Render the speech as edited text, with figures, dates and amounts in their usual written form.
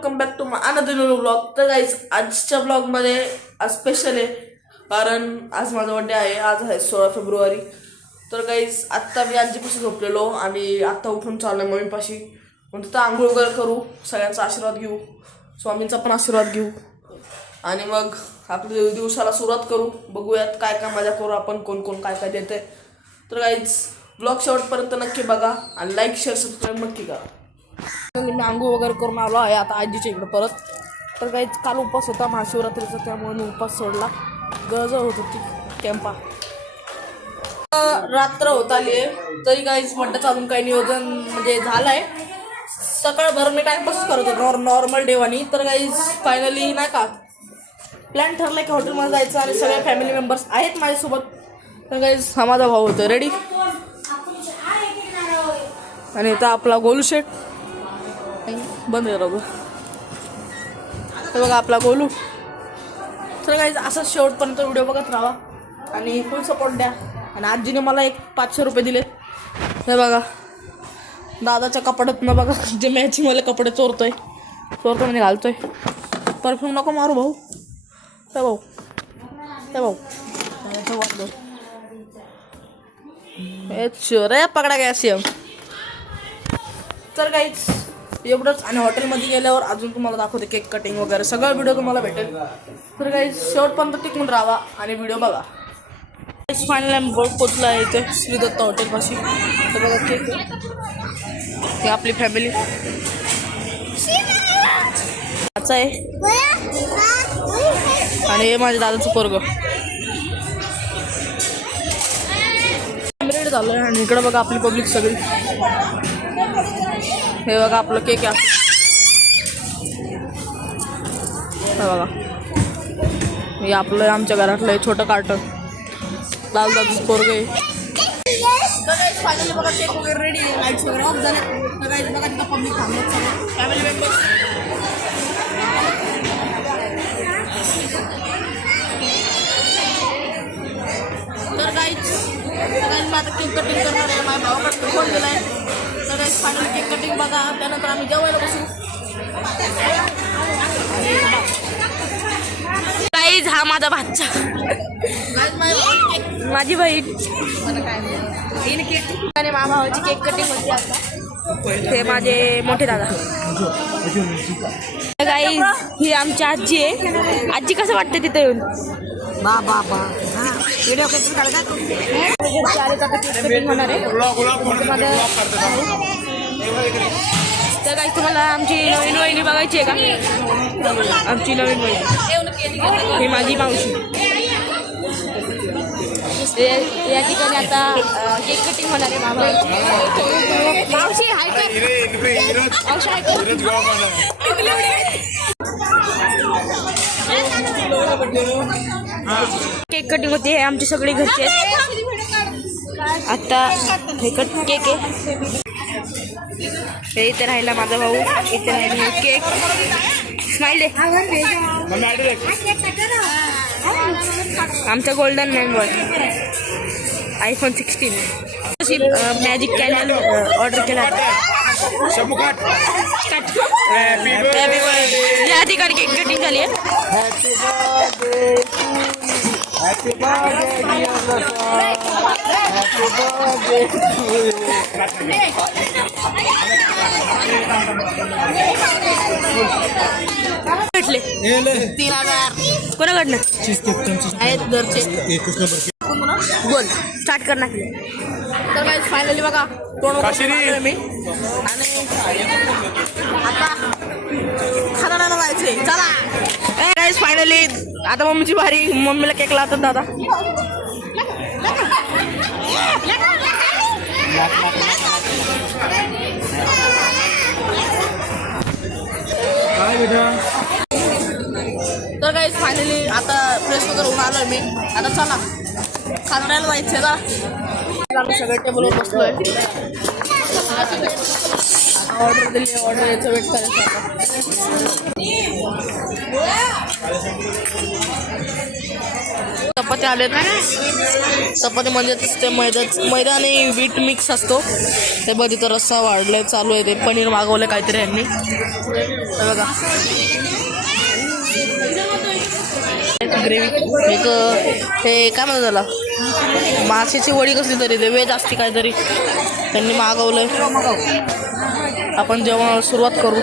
Welcome back to my another new blog. तर guys आजच्या ब्लॉगमध्ये आज स्पेशल आहे कारण आज माझा बर्थडे आहे. आज आहे 16 फेब्रुवारी. तर गाईज आत्ता मी आजीपाशी झोपलेलो आणि आत्ता उठून चाललो आहे मम्मीपाशी. म्हणतो तर आंघोळ वगैरे करू, सगळ्यांचा आशीर्वाद घेऊ, स्वामींचा पण आशीर्वाद घेऊ आणि मग आपल्या दिवसाला सुरुवात करू. बघूयात काय काय मजा करू आपण, कोण कोण काय काय देते. तर गाईज ब्लॉग शेवटपर्यंत नक्की बघा आणि लाईक शेअर सबस्क्राईब नक्की करा. मी आंघोळ वगैरे करून आलो आहे आता आजीच्या इकडं परत. तर काही काल उपास होता महाशिवरात्रीचा, त्यामुळे मी उपास सोडला. गरज होत होती कॅम्पा. रात्र होत आली आहे तरी काहीच म्हणतात अजून काही नियोजन म्हणजे झालं आहे. सकाळभर मी टाईमपास करत होतो नॉर्मल डेवानी. तर काही फायनली नाही का प्लॅन ठरला की हॉटेलमध्ये जायचं आणि सगळे फॅमिली मेंबर्स आहेत माझ्यासोबत. तर काही हा माझा भाऊ होतो रेडी आणि इथं आपला गोलू शेट बंद आहे. तर बघा आपला गोलू. तर काही असंच शेवटपर्यंत व्हिडिओ बघत राहा आणि फुल सपोर्ट द्या. आणि आजीने मला 500 रुपये दिले. हे बघा दादाच्या कपड्यातनं बघा जे मॅचिंग मला कपडे चोरतोय म्हणजे घालतोय. परफ्यूम नको मारू भाऊ. हे भाऊ हे चोर पकडा गया सीएम. तर काहीच एवढंच. आणि हॉटेलमध्ये गेल्यावर अजून तुम्हाला दाखवते केक कटिंग वगैरे सगळं व्हिडिओ तुम्हाला भेटेल. तर काही शेवटपर्यंत टिकून राहा आणि व्हिडिओ बघा. फायनल आम्ही पोचलो आहे इथे श्री दत्त हॉटेलपाशी. तर बघा केक हे आपली फॅमिली अच्छा आहे आणि हे माझ्या दादाचं पोरग रेडी झालं आहे. आणि इकडं बघा आपली पब्लिक सगळी. हे बघा आपलं केक आहे. हे बघा हे आपलं आमच्या घरातलं छोटं कार्टन लाल दादूचं पोरगं आहे. फायनली बघा केक वगैरे रेडी आहे. लाईट्स वगैरे ऑफ झाले. तर बघा तिथं पब्लिक थांबत सगळं फॅमिली मेंबर्स. तर काहीच आता केक कटिंग करणार आहे. माझ्या भावाकडे फोन दिला आहे. तर काहीच फायनली केक कटिंग बघा. त्यानंतर आम्ही जेवायला बसू. काहीच हा माझा भाचा माझी बहीण आणि माझ्या भावाची केक कटिंग होती आता. हे माझे मोठे दादा. काही ही आमची आजी आहे. आजी कसं वाटतं तिथे येऊन व्हिडिओ केक कटिंग होणार आहे. तर काही तुम्हाला आमची नवीन वहिनी बघायची आहे का? आमची नवीन वहिनी ही माझी मावशी. या ठिकाणी आता केक कटिंग होणार आहे. मावशी हाय केक कटिंग होते. हे आमचे सगळे घरचे आता हे केक आहे. हे इथे राहिला माझा भाऊ. इथे राहिला केक स्माइल आहे. आमचा golden man boy iPhone 16 magic candle order केला. या ठिकाणी केक कटिंग झाली आहे. भेटले 3000 कोणाकडनं आहेत घरचे. बोल स्टार्ट कर ना. तर काय फायनली बघा मी आणि आता खानाला जायचंय. चला गाईस फायनली आता मम्मीची भारी. मम्मीला केक लावतात दादा. तर गाईस फायनली आता फ्रेश वगैरे होऊन आलोय मी. आता चला खानाला जायचंय का. आम्ही सगळे टेबलवर बसलोय. ऑर्डर दिली. ऑर्डर यायचं वेट करायचं आता. चपाती आलेत. चपाती म्हणजे ते मैदा आणि वीट मिक्स असतो. ते बघ तिथं रस्सा वाढलाय, चालू आहे. ते पनीर मागवलं काहीतरी यांनी. हे बघा ग्रेव्ही. एक हे काय म्हणतात त्याला, माशाची वडी कसली तरी, ते वेज असते काहीतरी त्यांनी मागवलंय. आपण जेव्हा सुरुवात करू.